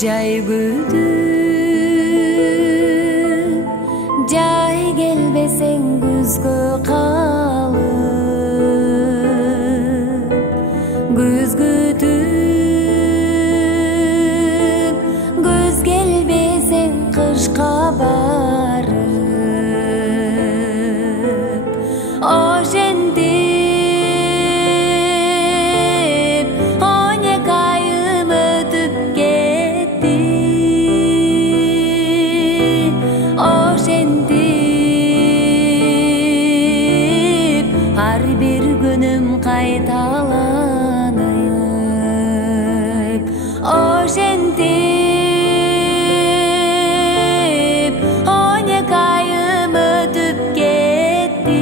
Jay güdüp jay gelbesең күзгө калып күз күтүп күз келбесең кышка барып ошентип 12 айым өтүп кетти ошентип ар бир күнүм кайталанып ошентип 12 айым өтүп кетти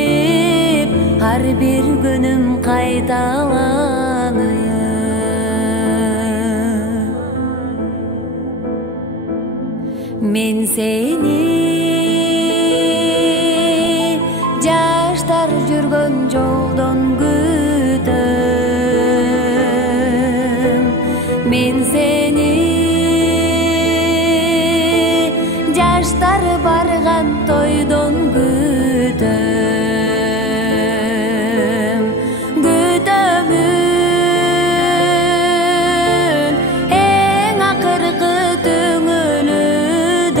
ошентип ар бир күнүм кайталанып мен сени жаштар жүргөн жолдон күтөм мен сени жаштар барган тойдон күтөм күтөмүн эң акыркы түңүлүдөн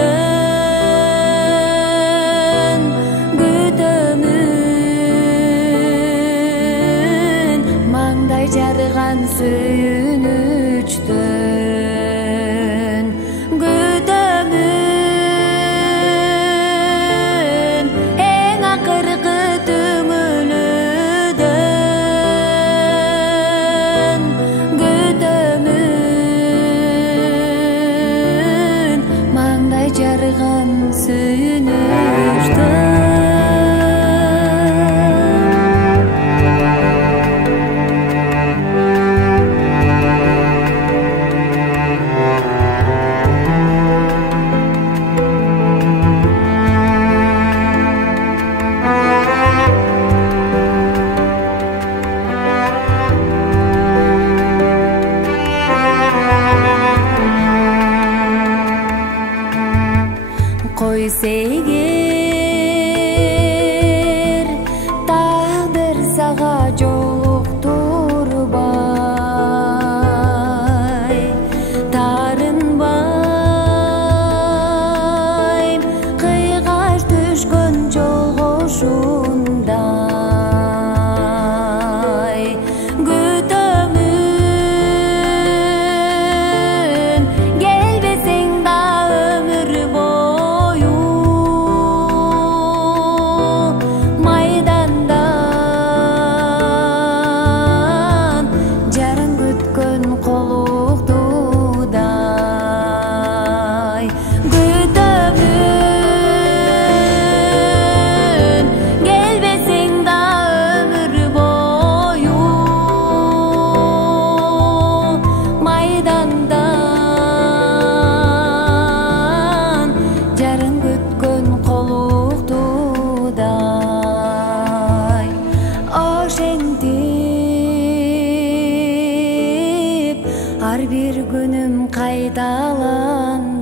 күтөмүн маңдай жарган сүйүнүчтөн күтөмүн эң акыркы түңүлүдөн күтөмүн маңдай жарган сүйүнүчтөн койсо эгер тагдыр сага жолуктурбай таарынбайм кыйгаш түшкөн жолгошундай күтөмүн келбесең да өмүр бою майдандан жаран күткөн колуктуудай күтөмүн келбесең да өмүр бою майдандан жаран күткөн колуктуудай ошентип ар бир күнүм кайталанды